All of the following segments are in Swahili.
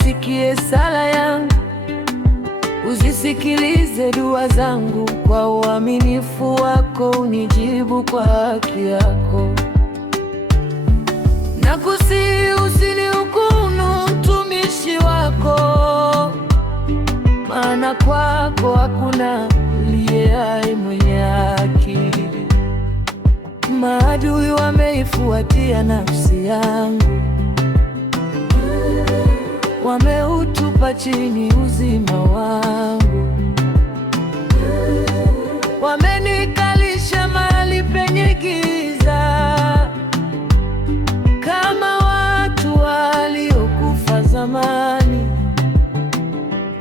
uisikie sala yangu, uzisikilize dua zangu. Kwa uaminifu wako unijibu kwa haki yako. Nakusihi usinihukumu mtumishi wako, maana kwako hakuna aliye hai mwenye haki. Maadui wameifuatia nafsi yangu, wameutupa chini uzima wangu. Wamenikalisha mahali penye giza, kama watu waliokufa zamani.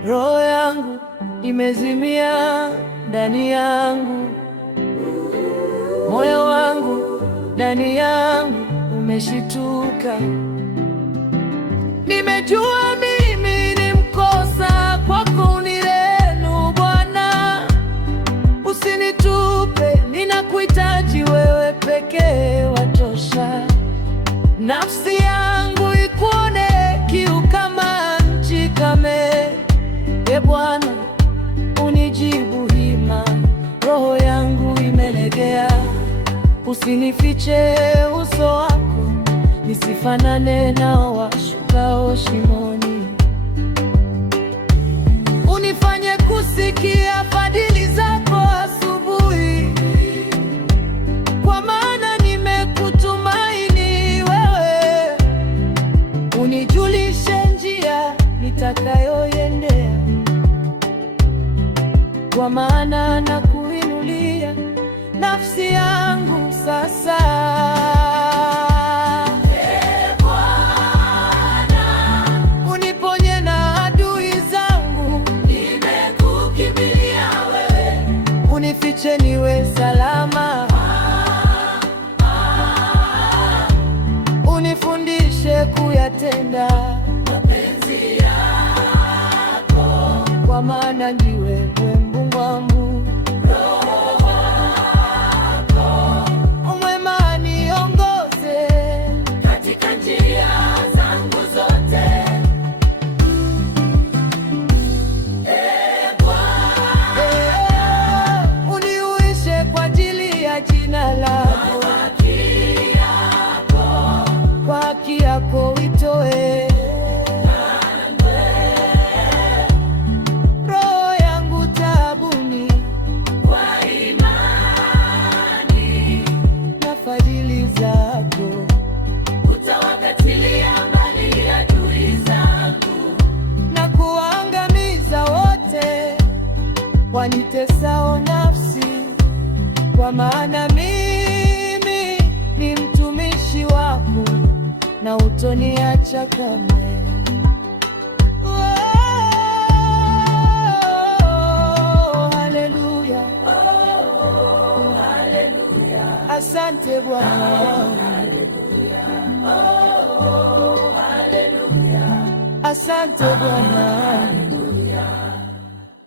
Roho yangu imezimia ndani yangu, moyo wangu ndani yangu umeshituka. Nimejua mimi ni mkosa kwako, unirehemu Bwana, usinitupe, ninakuhitaji wewe pekee watosha. Nafsi yangu ikuone kiu kama nchi kame, e Bwana unijibu hima. Roho yangu imelegea, usinifiche uso wako, nisifanane na washukao shimoni. Unifanye kusikia fadhili zako asubuhi, kwa maana nimekutumaini wewe. Unijulishe njia nitakayoiendea, kwa maana nakuinulia nafsi yangu sasa. Uniponye na adui zangu, nimekukimbilia wewe. Unifiche niwe salama, unifundishe kuyatenda mapenzi yako, kwa maana ndiwe Mungu wangu. Kwa haki yako itoe roho yangu taabuni, kwa imani na fadhili zako utawakatilia mbali adui zangu, na kuangamiza wote wanitesao nafsi, kwa maana mimi ni mtumishi wako na utoniacha kamwe. Oh, haleluya. Oh, haleluya. Asante Bwana. Oh, haleluya. Asante Bwana.